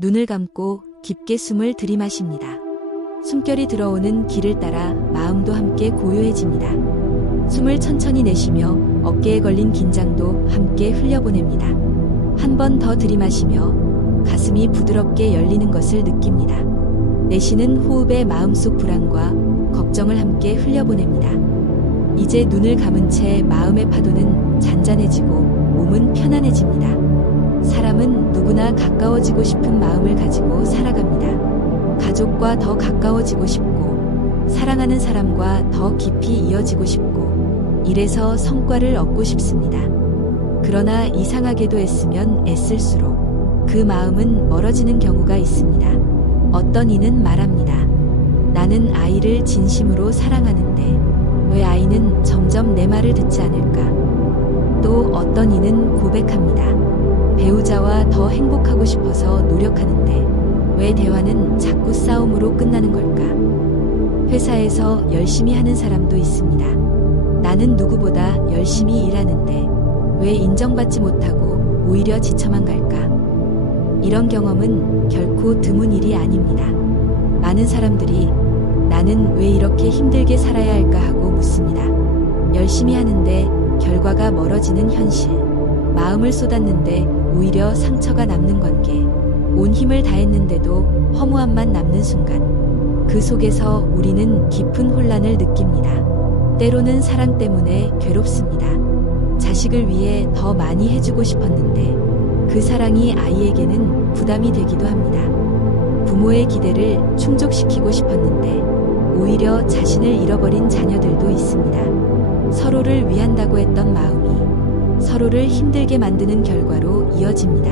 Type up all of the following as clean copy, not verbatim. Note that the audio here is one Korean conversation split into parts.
눈을 감고 깊게 숨을 들이마십니다. 숨결이 들어오는 길을 따라 마음도 함께 고요해집니다. 숨을 천천히 내쉬며 어깨에 걸린 긴장도 함께 흘려보냅니다. 한 번 더 들이마시며 가슴이 부드럽게 열리는 것을 느낍니다. 내쉬는 호흡에 마음속 불안과 걱정을 함께 흘려보냅니다. 이제 눈을 감은 채 마음의 파도는 잔잔해지고 몸은 편안해집니다. 사람은 누구나 가까워지고 싶은 마음을 가지고 살아갑니다. 가족과 더 가까워지고 싶고, 사랑하는 사람과 더 깊이 이어지고 싶고, 일에서 성과를 얻고 싶습니다. 그러나 이상하게도 애쓰면 애쓸수록 그 마음은 멀어지는 경우가 있습니다. 어떤 이는 말합니다. 나는 아이를 진심으로 사랑하는데 왜 아이는 점점 내 말을 듣지 않을까? 또 어떤 이는 고백합니다. 배우자와 더 행복하고 싶어서 노력하는데 왜 대화는 자꾸 싸움으로 끝나는 걸까? 회사에서 열심히 하는 사람도 있습니다. 나는 누구보다 열심히 일하는데 왜 인정받지 못하고 오히려 지쳐만 갈까? 이런 경험은 결코 드문 일이 아닙니다. 많은 사람들이 나는 왜 이렇게 힘들게 살아야 할까 하고 묻습니다. 열심히 하는데 결과가 멀어지는 현실, 마음을 쏟았는데 오히려 상처가 남는 관계, 온 힘을 다했는데도 허무함만 남는 순간, 그 속에서 우리는 깊은 혼란을 느낍니다. 때로는 사랑 때문에 괴롭습니다. 자식을 위해 더 많이 해주고 싶었는데 그 사랑이 아이에게는 부담이 되기도 합니다. 부모의 기대를 충족시키고 싶었는데 오히려 자신을 잃어버린 자녀들도 있습니다. 서로를 위한다고 했던 마음이 서로를 힘들게 만드는 결과로 이어집니다.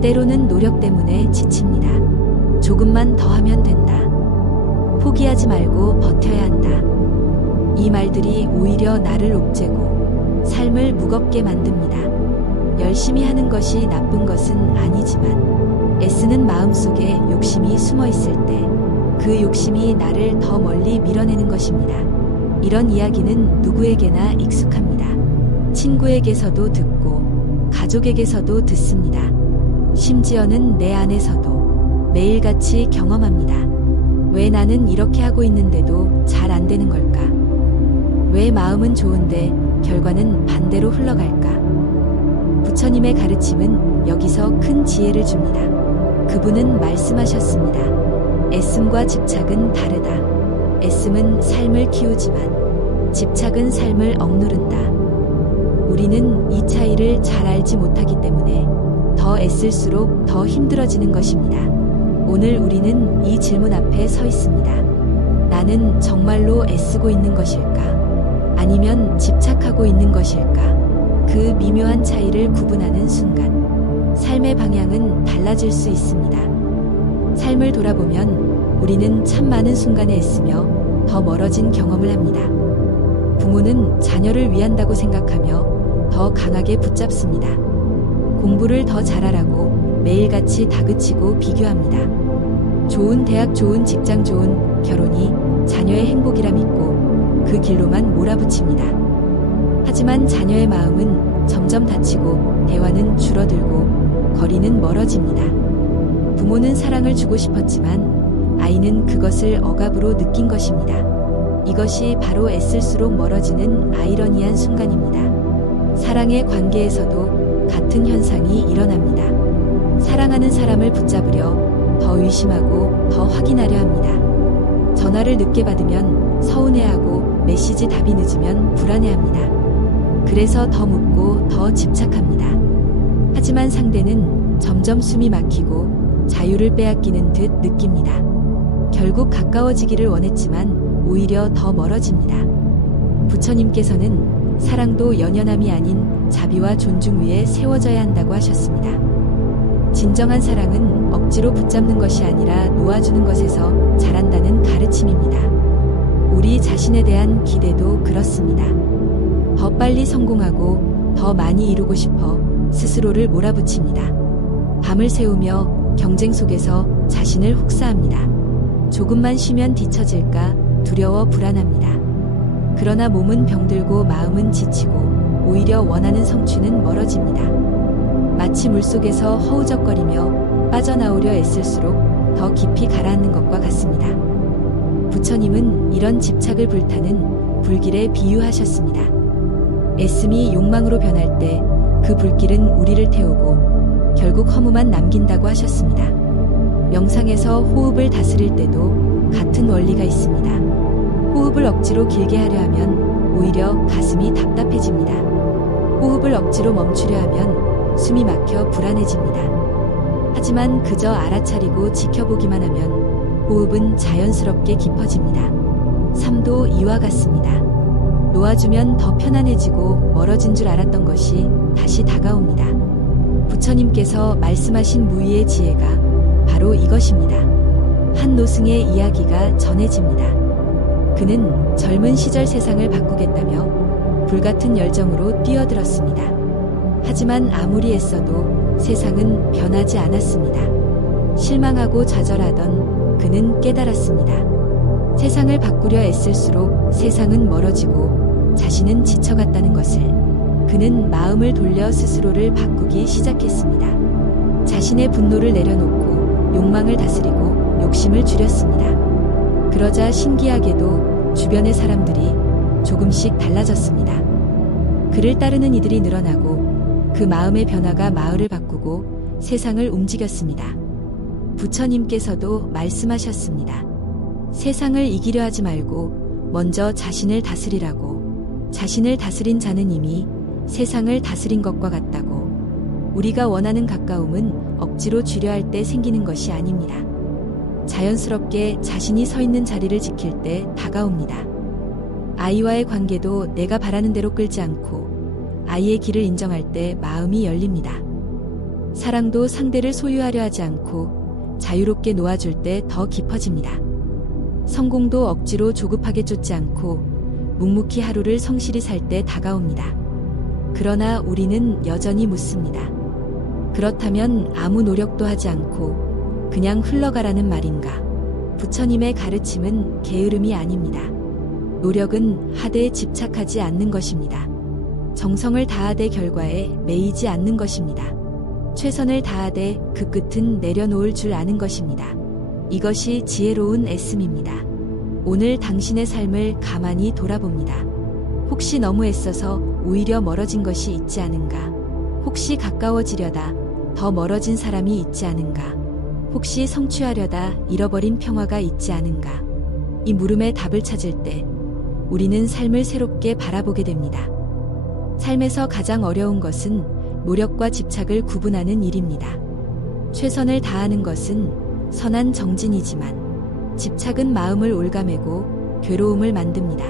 때로는 노력 때문에 지칩니다. 조금만 더 하면 된다. 포기하지 말고 버텨야 한다. 이 말들이 오히려 나를 옥죄고 삶을 무겁게 만듭니다. 열심히 하는 것이 나쁜 것은 아니지만 애쓰는 마음속에 욕심이 숨어 있을 때 그 욕심이 나를 더 멀리 밀어내는 것입니다. 이런 이야기는 누구에게나 익숙합니다. 친구에게서도 듣고 가족에게서도 듣습니다. 심지어는 내 안에서도 매일같이 경험합니다. 왜 나는 이렇게 하고 있는데도 잘 안 되는 걸까? 왜 마음은 좋은데 결과는 반대로 흘러갈까? 부처님의 가르침은 여기서 큰 지혜를 줍니다. 그분은 말씀하셨습니다. 애씀과 집착은 다르다. 애씀은 삶을 키우지만 집착은 삶을 억누른다. 우리는 이 차이를 잘 알지 못하기 때문에 더 애쓸수록 더 힘들어지는 것입니다. 오늘 우리는 이 질문 앞에 서 있습니다. 나는 정말로 애쓰고 있는 것일까? 아니면 집착하고 있는 것일까? 그 미묘한 차이를 구분하는 순간 삶의 방향은 달라질 수 있습니다. 삶을 돌아보면 우리는 참 많은 순간에 애쓰며 더 멀어진 경험을 합니다. 부모는 자녀를 위한다고 생각하며 더 강하게 붙잡습니다. 공부를 더 잘하라고 매일같이 다그치고 비교합니다. 좋은 대학, 좋은 직장, 좋은 결혼이 자녀의 행복이라 믿고 그 길로만 몰아붙입니다. 하지만 자녀의 마음은 점점 다치고 대화는 줄어들고 거리는 멀어집니다. 부모는 사랑을 주고 싶었지만 아이는 그것을 억압으로 느낀 것입니다. 이것이 바로 애쓸수록 멀어지는 아이러니한 순간입니다. 사랑의 관계에서도 같은 현상이 일어납니다. 사랑하는 사람을 붙잡으려 더 의심하고 더 확인하려 합니다. 전화를 늦게 받으면 서운해하고 메시지 답이 늦으면 불안해합니다. 그래서 더 묻고 더 집착합니다. 하지만 상대는 점점 숨이 막히고 자유를 빼앗기는 듯 느낍니다. 결국 가까워지기를 원했지만 오히려 더 멀어집니다. 부처님께서는 사랑도 연연함이 아닌 자비와 존중 위에 세워져야 한다고 하셨습니다. 진정한 사랑은 억지로 붙잡는 것이 아니라 놓아주는 것에서 자란다는 가르침입니다. 우리 자신에 대한 기대도 그렇습니다. 더 빨리 성공하고 더 많이 이루고 싶어 스스로를 몰아붙입니다. 밤을 새우며 경쟁 속에서 자신을 혹사합니다. 조금만 쉬면 뒤처질까 두려워 불안합니다. 그러나 몸은 병들고 마음은 지치고 오히려 원하는 성취는 멀어집니다. 마치 물속에서 허우적거리며 빠져나오려 애쓸수록 더 깊이 가라앉는 것과 같습니다. 부처님은 이런 집착을 불타는 불길에 비유하셨습니다. 애씀이 욕망으로 변할 때 그 불길은 우리를 태우고 결국 허무만 남긴다고 하셨습니다. 명상에서 호흡을 다스릴 때도 같은 원리가 있습니다. 호흡을 억지로 길게 하려 하면 오히려 가슴이 답답해집니다. 호흡을 억지로 멈추려 하면 숨이 막혀 불안해집니다. 하지만 그저 알아차리고 지켜보기만 하면 호흡은 자연스럽게 깊어집니다. 삶도 이와 같습니다. 놓아주면 더 편안해지고 멀어진 줄 알았던 것이 다시 다가옵니다. 부처님께서 말씀하신 무의의 지혜가 바로 이것입니다. 한 노승의 이야기가 전해집니다. 그는 젊은 시절 세상을 바꾸겠다며 불같은 열정으로 뛰어들었습니다. 하지만 아무리 애써도 세상은 변하지 않았습니다. 실망하고 좌절하던 그는 깨달았습니다. 세상을 바꾸려 애쓸수록 세상은 멀어지고 자신은 지쳐갔다는 것을. 그는 마음을 돌려 스스로를 바꾸기 시작했습니다. 자신의 분노를 내려놓고 욕망을 다스리고 욕심을 줄였습니다. 그러자 신기하게도 주변의 사람들이 조금씩 달라졌습니다. 그를 따르는 이들이 늘어나고 그 마음의 변화가 마을을 바꾸고 세상을 움직였습니다. 부처님께서도 말씀하셨습니다. 세상을 이기려 하지 말고 먼저 자신을 다스리라고. 자신을 다스린 자는 이미 세상을 다스린 것과 같다고. 우리가 원하는 가까움은 억지로 주려 할 때 생기는 것이 아닙니다. 자연스럽게 자신이 서 있는 자리를 지킬 때 다가옵니다. 아이와의 관계도 내가 바라는 대로 끌지 않고 아이의 길을 인정할 때 마음이 열립니다. 사랑도 상대를 소유하려 하지 않고 자유롭게 놓아줄 때 더 깊어집니다. 성공도 억지로 조급하게 쫓지 않고 묵묵히 하루를 성실히 살 때 다가옵니다. 그러나 우리는 여전히 묻습니다. 그렇다면 아무 노력도 하지 않고 그냥 흘러가라는 말인가? 부처님의 가르침은 게으름이 아닙니다. 노력은 하되에 집착하지 않는 것입니다. 정성을 다하되 결과에 매이지 않는 것입니다. 최선을 다하되 그 끝은 내려놓을 줄 아는 것입니다. 이것이 지혜로운 애씀입니다. 오늘 당신의 삶을 가만히 돌아봅니다. 혹시 너무 애써서 오히려 멀어진 것이 있지 않은가? 혹시 가까워지려다 더 멀어진 사람이 있지 않은가? 혹시 성취하려다 잃어버린 평화가 있지 않은가? 이 물음에 답을 찾을 때 우리는 삶을 새롭게 바라보게 됩니다. 삶에서 가장 어려운 것은 노력과 집착을 구분하는 일입니다. 최선을 다하는 것은 선한 정진이지만 집착은 마음을 올가매고 괴로움을 만듭니다.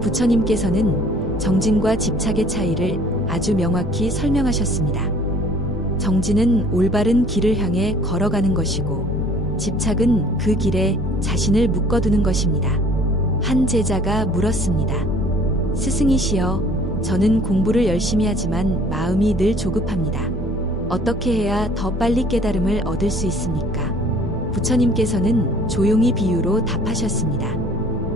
부처님께서는 정진과 집착의 차이를 아주 명확히 설명하셨습니다. 정진은 올바른 길을 향해 걸어가는 것이고 집착은 그 길에 자신을 묶어두는 것입니다. 한 제자가 물었습니다. 스승이시여, 저는 공부를 열심히 하지만 마음이 늘 조급합니다. 어떻게 해야 더 빨리 깨달음을 얻을 수 있습니까? 부처님께서는 조용히 비유로 답하셨습니다.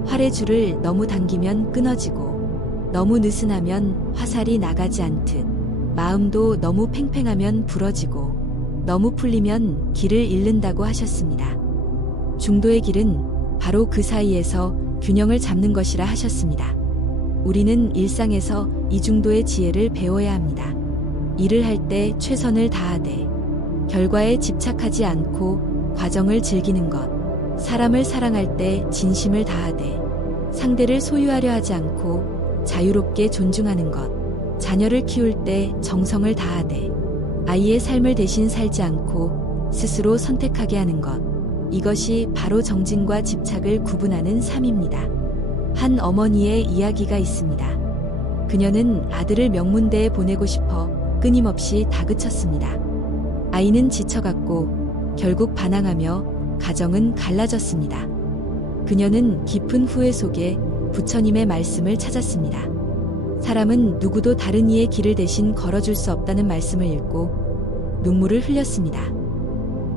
활의 줄을 너무 당기면 끊어지고 너무 느슨하면 화살이 나가지 않듯 마음도 너무 팽팽하면 부러지고 너무 풀리면 길을 잃는다고 하셨습니다. 중도의 길은 바로 그 사이에서 균형을 잡는 것이라 하셨습니다. 우리는 일상에서 이중도의 지혜를 배워야 합니다. 일을 할 때 최선을 다하되 결과에 집착하지 않고 과정을 즐기는 것, 사람을 사랑할 때 진심을 다하되 상대를 소유하려 하지 않고 자유롭게 존중하는 것, 자녀를 키울 때 정성을 다하되 아이의 삶을 대신 살지 않고 스스로 선택하게 하는 것, 이것이 바로 정진과 집착을 구분하는 삶입니다. 한 어머니의 이야기가 있습니다. 그녀는 아들을 명문대에 보내고 싶어 끊임없이 다그쳤습니다. 아이는 지쳐갔고 결국 반항하며 가정은 갈라졌습니다. 그녀는 깊은 후회 속에 부처님의 말씀을 찾았습니다. 사람은 누구도 다른 이의 길을 대신 걸어줄 수 없다는 말씀을 읽고 눈물을 흘렸습니다.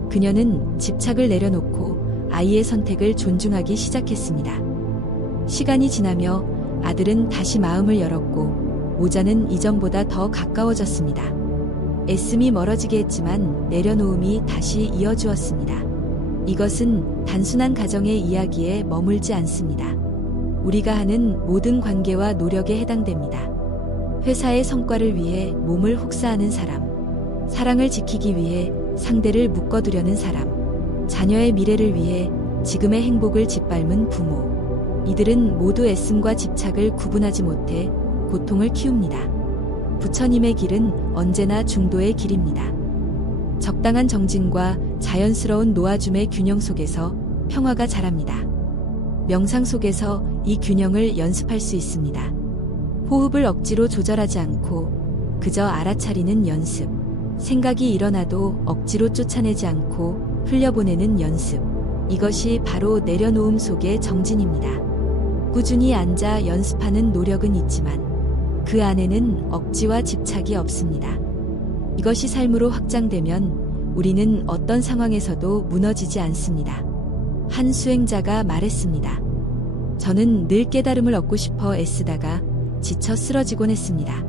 그녀는 집착을 내려놓고 아이의 선택을 존중하기 시작했습니다. 시간이 지나며 아들은 다시 마음을 열었고 모자는 이전보다 더 가까워졌습니다. 애씀이 멀어지게 했지만 내려놓음이 다시 이어주었습니다. 이것은 단순한 가정의 이야기에 머물지 않습니다. 우리가 하는 모든 관계와 노력에 해당됩니다. 회사의 성과를 위해 몸을 혹사하는 사람, 사랑을 지키기 위해 상대를 묶어두려는 사람, 자녀의 미래를 위해 지금의 행복을 짓밟은 부모. 이들은 모두 애씀과 집착을 구분하지 못해 고통을 키웁니다. 부처님의 길은 언제나 중도의 길입니다. 적당한 정진과 자연스러운 놓아줌의 균형 속에서 평화가 자랍니다. 명상 속에서 이 균형을 연습할 수 있습니다. 호흡을 억지로 조절하지 않고 그저 알아차리는 연습. 생각이 일어나도 억지로 쫓아내지 않고 흘려보내는 연습. 이것이 바로 내려놓음 속의 정진입니다. 꾸준히 앉아 연습하는 노력은 있지만 그 안에는 억지와 집착이 없습니다. 이것이 삶으로 확장되면 우리는 어떤 상황에서도 무너지지 않습니다. 한 수행자가 말했습니다. 저는 늘 깨달음을 얻고 싶어 애쓰다가 지쳐 쓰러지곤 했습니다.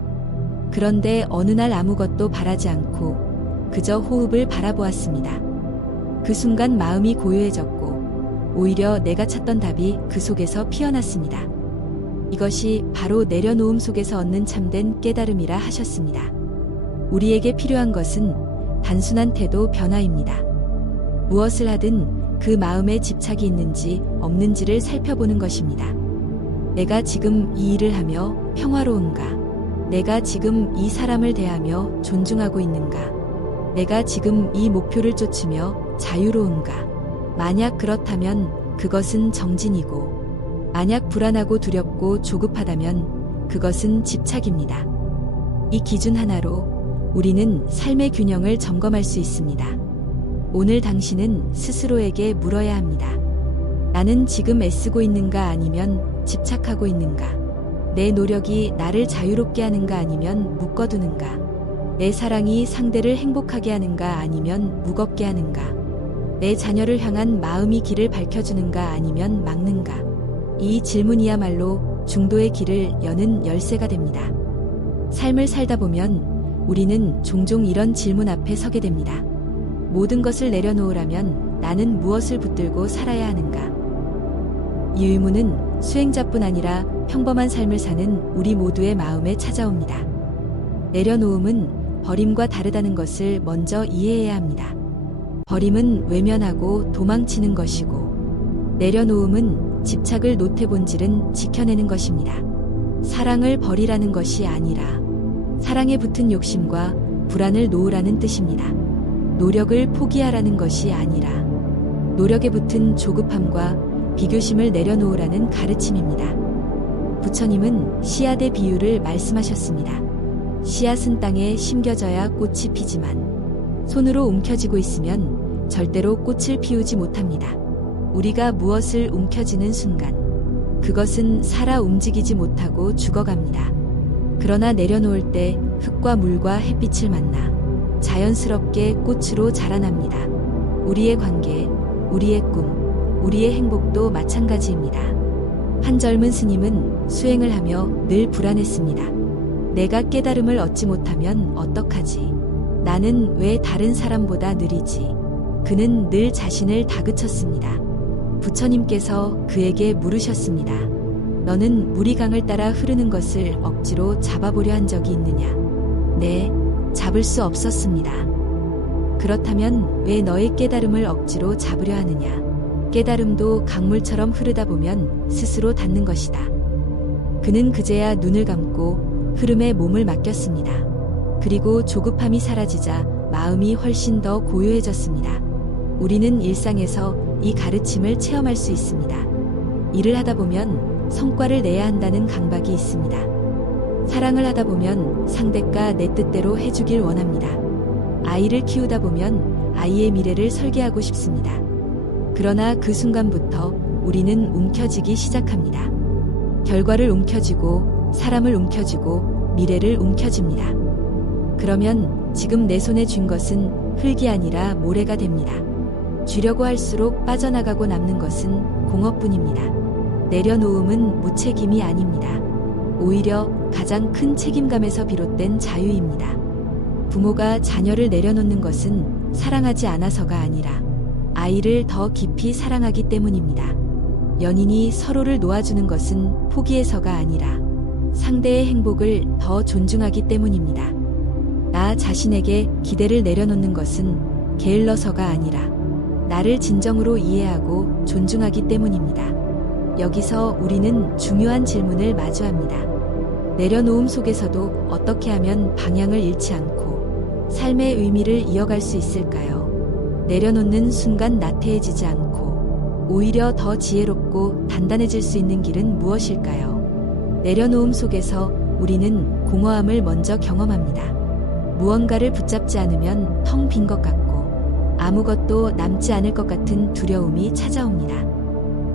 그런데 어느 날 아무것도 바라지 않고 그저 호흡을 바라보았습니다. 그 순간 마음이 고요해졌고 오히려 내가 찾던 답이 그 속에서 피어났습니다. 이것이 바로 내려놓음 속에서 얻는 참된 깨달음이라 하셨습니다. 우리에게 필요한 것은 단순한 태도 변화입니다. 무엇을 하든 그 마음에 집착이 있는지 없는지를 살펴보는 것입니다. 내가 지금 이 일을 하며 평화로운가? 내가 지금 이 사람을 대하며 존중하고 있는가? 내가 지금 이 목표를 쫓으며 자유로운가? 만약 그렇다면 그것은 정진이고, 만약 불안하고 두렵고 조급하다면 그것은 집착입니다. 이 기준 하나로 우리는 삶의 균형을 점검할 수 있습니다. 오늘 당신은 스스로에게 물어야 합니다. 나는 지금 애쓰고 있는가 아니면 집착하고 있는가? 내 노력이 나를 자유롭게 하는가 아니면 묶어두는가? 내 사랑이 상대를 행복하게 하는가 아니면 무겁게 하는가? 내 자녀를 향한 마음이 길을 밝혀주는가 아니면 막는가? 이 질문이야말로 중도의 길을 여는 열쇠가 됩니다. 삶을 살다 보면 우리는 종종 이런 질문 앞에 서게 됩니다. 모든 것을 내려놓으라면 나는 무엇을 붙들고 살아야 하는가? 이 의문은 수행자뿐 아니라 평범한 삶을 사는 우리 모두의 마음에 찾아옵니다. 내려놓음은 버림과 다르다는 것을 먼저 이해해야 합니다. 버림은 외면하고 도망치는 것이고, 내려놓음은 집착을 노태 본질은 지켜내는 것입니다. 사랑을 버리라는 것이 아니라 사랑에 붙은 욕심과 불안을 놓으라는 뜻입니다. 노력을 포기하라는 것이 아니라 노력에 붙은 조급함과 비교심을 내려놓으라는 가르침입니다. 부처님은 씨앗의 비유를 말씀하셨습니다. 씨앗은 땅에 심겨져야 꽃이 피지만 손으로 움켜쥐고 있으면 절대로 꽃을 피우지 못합니다. 우리가 무엇을 움켜쥐는 순간 그것은 살아 움직이지 못하고 죽어갑니다. 그러나 내려놓을 때 흙과 물과 햇빛을 만나 자연스럽게 꽃으로 자라납니다. 우리의 관계, 우리의 꿈, 우리의 행복도 마찬가지입니다. 한 젊은 스님은 수행을 하며 늘 불안했습니다. 내가 깨달음을 얻지 못하면 어떡하지? 나는 왜 다른 사람보다 느리지? 그는 늘 자신을 다그쳤습니다. 부처님께서 그에게 물으셨습니다. 너는 물이 강을 따라 흐르는 것을 억지로 잡아보려 한 적이 있느냐? 네, 잡을 수 없었습니다. 그렇다면 왜 너의 깨달음을 억지로 잡으려 하느냐? 깨달음도 강물처럼 흐르다 보면 스스로 닿는 것이다. 그는 그제야 눈을 감고 흐름에 몸을 맡겼습니다. 그리고 조급함이 사라지자 마음이 훨씬 더 고요해졌습니다. 우리는 일상에서 이 가르침을 체험할 수 있습니다. 일을 하다 보면 성과를 내야 한다는 강박이 있습니다. 사랑을 하다 보면 상대가 내 뜻대로 해주길 원합니다. 아이를 키우다 보면 아이의 미래를 설계하고 싶습니다. 그러나 그 순간부터 우리는 움켜쥐기 시작합니다. 결과를 움켜쥐고 사람을 움켜쥐고 미래를 움켜줍니다. 그러면 지금 내 손에 쥔 것은 흙이 아니라 모래가 됩니다. 쥐려고 할수록 빠져나가고 남는 것은 공업뿐입니다. 내려놓음은 무책임이 아닙니다. 오히려 가장 큰 책임감에서 비롯된 자유입니다. 부모가 자녀를 내려놓는 것은 사랑하지 않아서가 아니라 아이를 더 깊이 사랑하기 때문입니다. 연인이 서로를 놓아주는 것은 포기해서가 아니라 상대의 행복을 더 존중하기 때문입니다. 나 자신에게 기대를 내려놓는 것은 게을러서가 아니라 나를 진정으로 이해하고 존중하기 때문입니다. 여기서 우리는 중요한 질문을 마주합니다. 내려놓음 속에서도 어떻게 하면 방향을 잃지 않고 삶의 의미를 이어갈 수 있을까요? 내려놓는 순간 나태해지지 않고 오히려 더 지혜롭고 단단해질 수 있는 길은 무엇일까요? 내려놓음 속에서 우리는 공허함을 먼저 경험합니다. 무언가를 붙잡지 않으면 텅 빈 것 같고 아무것도 남지 않을 것 같은 두려움이 찾아옵니다.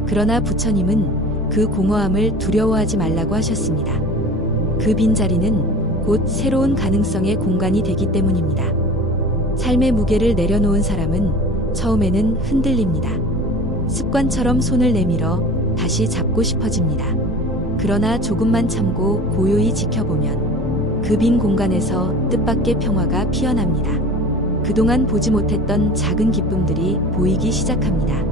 그러나 부처님은 그 공허함을 두려워하지 말라고 하셨습니다. 그 빈자리는 곧 새로운 가능성의 공간이 되기 때문입니다. 삶의 무게를 내려놓은 사람은 처음에는 흔들립니다. 습관처럼 손을 내밀어 다시 잡고 싶어집니다. 그러나 조금만 참고 고요히 지켜보면 그 빈 공간에서 뜻밖의 평화가 피어납니다. 그동안 보지 못했던 작은 기쁨들이 보이기 시작합니다.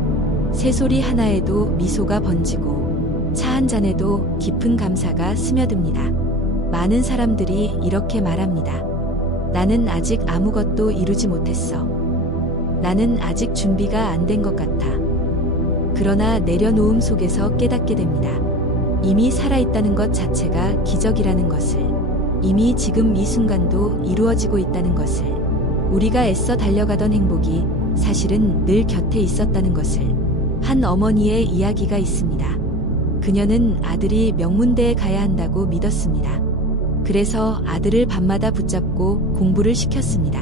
새소리 하나에도 미소가 번지고 차 한 잔에도 깊은 감사가 스며듭니다. 많은 사람들이 이렇게 말합니다. 나는 아직 아무것도 이루지 못했어. 나는 아직 준비가 안 된 것 같아. 그러나 내려놓음 속에서 깨닫게 됩니다. 이미 살아있다는 것 자체가 기적이라는 것을, 이미 지금 이 순간도 이루어지고 있다는 것을, 우리가 애써 달려가던 행복이 사실은 늘 곁에 있었다는 것을. 한 어머니의 이야기가 있습니다. 그녀는 아들이 명문대에 가야 한다고 믿었습니다. 그래서 아들을 밤마다 붙잡고 공부를 시켰습니다.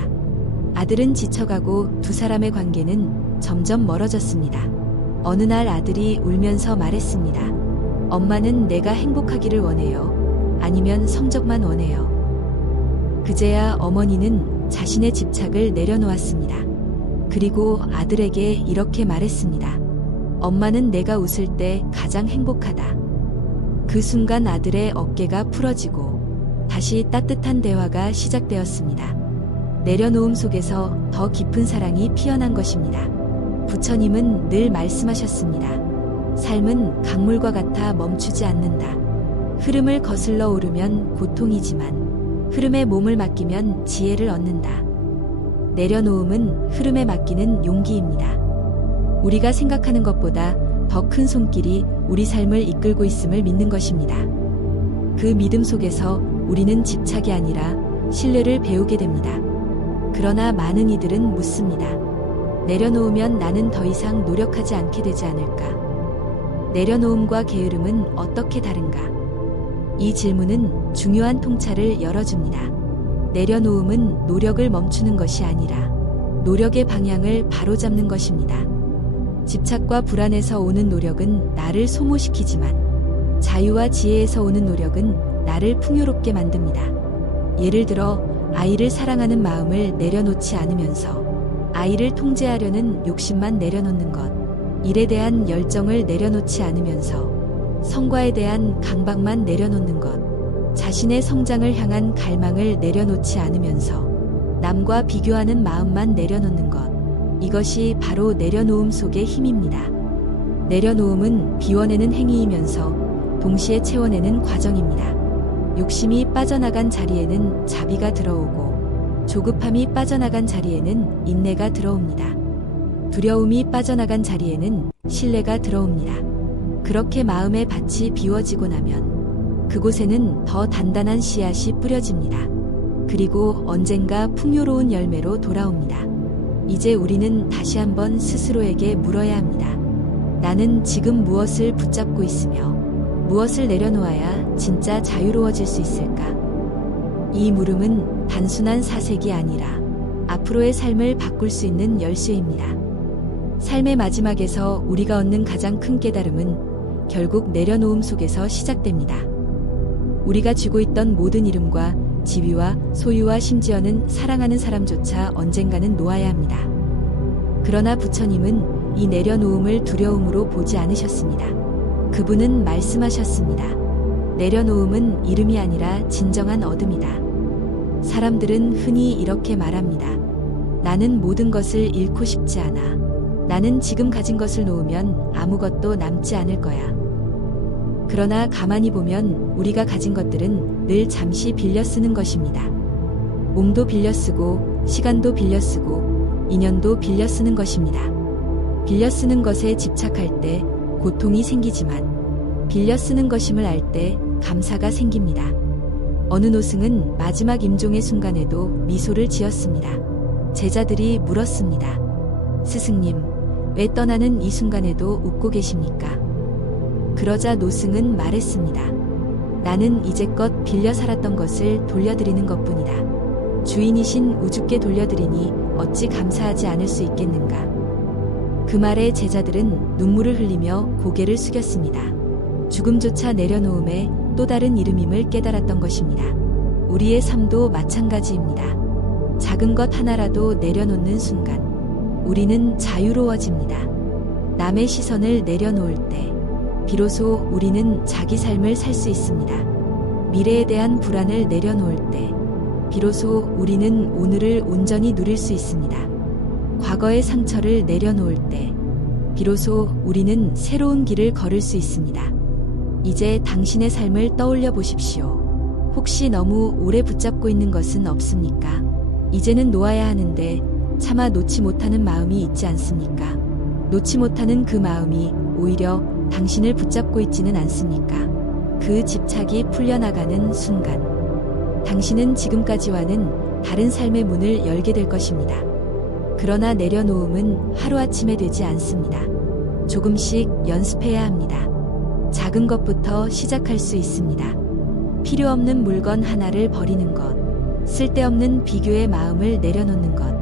아들은 지쳐가고 두 사람의 관계는 점점 멀어졌습니다. 어느 날 아들이 울면서 말했습니다. 엄마는 내가 행복하기를 원해요. 아니면 성적만 원해요. 그제야 어머니는 자신의 집착을 내려놓았습니다. 그리고 아들에게 이렇게 말했습니다. 엄마는 내가 웃을 때 가장 행복하다. 그 순간 아들의 어깨가 풀어지고 다시 따뜻한 대화가 시작되었습니다. 내려놓음 속에서 더 깊은 사랑이 피어난 것입니다. 부처님은 늘 말씀하셨습니다. 삶은 강물과 같아 멈추지 않는다. 흐름을 거슬러 오르면 고통이지만 흐름에 몸을 맡기면 지혜를 얻는다. 내려놓음은 흐름에 맡기는 용기입니다. 우리가 생각하는 것보다 더 큰 손길이 우리 삶을 이끌고 있음을 믿는 것입니다. 그 믿음 속에서 우리는 집착이 아니라 신뢰를 배우게 됩니다. 그러나 많은 이들은 묻습니다. 내려놓으면 나는 더 이상 노력하지 않게 되지 않을까? 내려놓음과 게으름은 어떻게 다른가? 이 질문은 중요한 통찰을 열어줍니다. 내려놓음은 노력을 멈추는 것이 아니라 노력의 방향을 바로잡는 것입니다. 집착과 불안에서 오는 노력은 나를 소모시키지만 자유와 지혜에서 오는 노력은 나를 풍요롭게 만듭니다. 예를 들어 아이를 사랑하는 마음을 내려놓지 않으면서 아이를 통제하려는 욕심만 내려놓는 것, 일에 대한 열정을 내려놓지 않으면서 성과에 대한 강박만 내려놓는 것, 자신의 성장을 향한 갈망을 내려놓지 않으면서 남과 비교하는 마음만 내려놓는 것, 이것이 바로 내려놓음 속의 힘입니다. 내려놓음은 비워내는 행위이면서 동시에 채워내는 과정입니다. 욕심이 빠져나간 자리에는 자비가 들어오고 조급함이 빠져나간 자리에는 인내가 들어옵니다. 두려움이 빠져나간 자리에는 신뢰가 들어옵니다. 그렇게 마음의 밭이 비워지고 나면 그곳에는 더 단단한 씨앗이 뿌려집니다. 그리고 언젠가 풍요로운 열매로 돌아옵니다. 이제 우리는 다시 한번 스스로에게 물어야 합니다. 나는 지금 무엇을 붙잡고 있으며 무엇을 내려놓아야 진짜 자유로워질 수 있을까? 이 물음은 단순한 사색이 아니라 앞으로의 삶을 바꿀 수 있는 열쇠입니다. 삶의 마지막에서 우리가 얻는 가장 큰 깨달음은 결국 내려놓음 속에서 시작됩니다. 우리가 쥐고 있던 모든 이름과 지위와 소유와 심지어는 사랑하는 사람조차 언젠가는 놓아야 합니다. 그러나 부처님은 이 내려놓음을 두려움으로 보지 않으셨습니다. 그분은 말씀하셨습니다. 내려놓음은 이름이 아니라 진정한 어둠이다. 사람들은 흔히 이렇게 말합니다. 나는 모든 것을 잃고 싶지 않아. 나는 지금 가진 것을 놓으면 아무것도 남지 않을 거야. 그러나 가만히 보면 우리가 가진 것들은 늘 잠시 빌려 쓰는 것입니다. 몸도 빌려 쓰고, 시간도 빌려 쓰고, 인연도 빌려 쓰는 것입니다. 빌려 쓰는 것에 집착할 때 고통이 생기지만, 빌려 쓰는 것임을 알 때 감사가 생깁니다. 어느 노승은 마지막 임종의 순간에도 미소를 지었습니다. 제자들이 물었습니다. 스승님, 왜 떠나는 이 순간에도 웃고 계십니까? 그러자 노승은 말했습니다. 나는 이제껏 빌려 살았던 것을 돌려드리는 것뿐이다. 주인이신 우주께 돌려드리니 어찌 감사하지 않을 수 있겠는가? 그 말에 제자들은 눈물을 흘리며 고개를 숙였습니다. 죽음조차 내려놓음에 또 다른 이름임을 깨달았던 것입니다. 우리의 삶도 마찬가지입니다. 작은 것 하나라도 내려놓는 순간 우리는 자유로워집니다. 남의 시선을 내려놓을 때 비로소 우리는 자기 삶을 살 수 있습니다. 미래에 대한 불안을 내려놓을 때 비로소 우리는 오늘을 온전히 누릴 수 있습니다. 과거의 상처를 내려놓을 때 비로소 우리는 새로운 길을 걸을 수 있습니다. 이제 당신의 삶을 떠올려 보십시오. 혹시 너무 오래 붙잡고 있는 것은 없습니까? 이제는 놓아야 하는데 차마 놓지 못하는 마음이 있지 않습니까? 놓지 못하는 그 마음이 오히려 당신을 붙잡고 있지는 않습니까? 그 집착이 풀려나가는 순간 당신은 지금까지와는 다른 삶의 문을 열게 될 것입니다. 그러나 내려놓음은 하루아침에 되지 않습니다. 조금씩 연습해야 합니다. 작은 것부터 시작할 수 있습니다. 필요 없는 물건 하나를 버리는 것, 쓸데없는 비교의 마음을 내려놓는 것,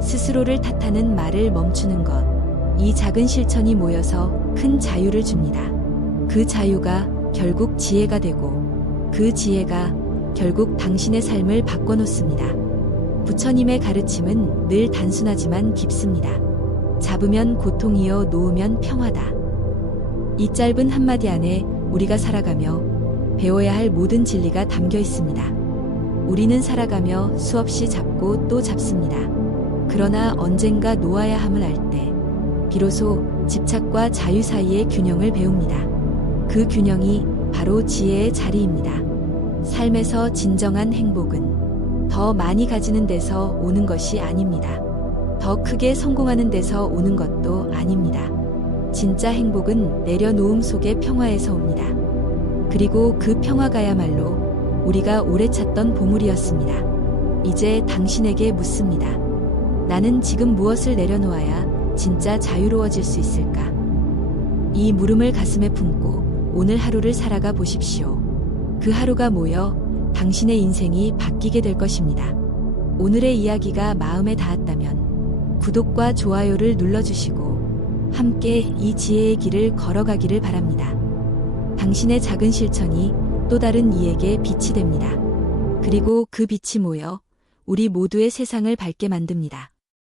스스로를 탓하는 말을 멈추는 것, 이 작은 실천이 모여서 큰 자유를 줍니다. 그 자유가 결국 지혜가 되고 그 지혜가 결국 당신의 삶을 바꿔놓습니다. 부처님의 가르침은 늘 단순하지만 깊습니다. 잡으면 고통이요 놓으면 평화다. 이 짧은 한마디 안에 우리가 살아가며 배워야 할 모든 진리가 담겨 있습니다. 우리는 살아가며 수없이 잡고 또 잡습니다. 그러나 언젠가 놓아야 함을 알 때 비로소 집착과 자유 사이의 균형을 배웁니다. 그 균형이 바로 지혜의 자리입니다. 삶에서 진정한 행복은 더 많이 가지는 데서 오는 것이 아닙니다. 더 크게 성공하는 데서 오는 것도 아닙니다. 진짜 행복은 내려놓음 속의 평화에서 옵니다. 그리고 그 평화가야말로 우리가 오래 찾던 보물이었습니다. 이제 당신에게 묻습니다. 나는 지금 무엇을 내려놓아야 진짜 자유로워질 수 있을까? 이 물음을 가슴에 품고 오늘 하루를 살아가 보십시오. 그 하루가 모여 당신의 인생이 바뀌게 될 것입니다. 오늘의 이야기가 마음에 닿았다면 구독과 좋아요를 눌러주시고 함께 이 지혜의 길을 걸어가기를 바랍니다. 당신의 작은 실천이 또 다른 이에게 빛이 됩니다. 그리고 그 빛이 모여 우리 모두의 세상을 밝게 만듭니다.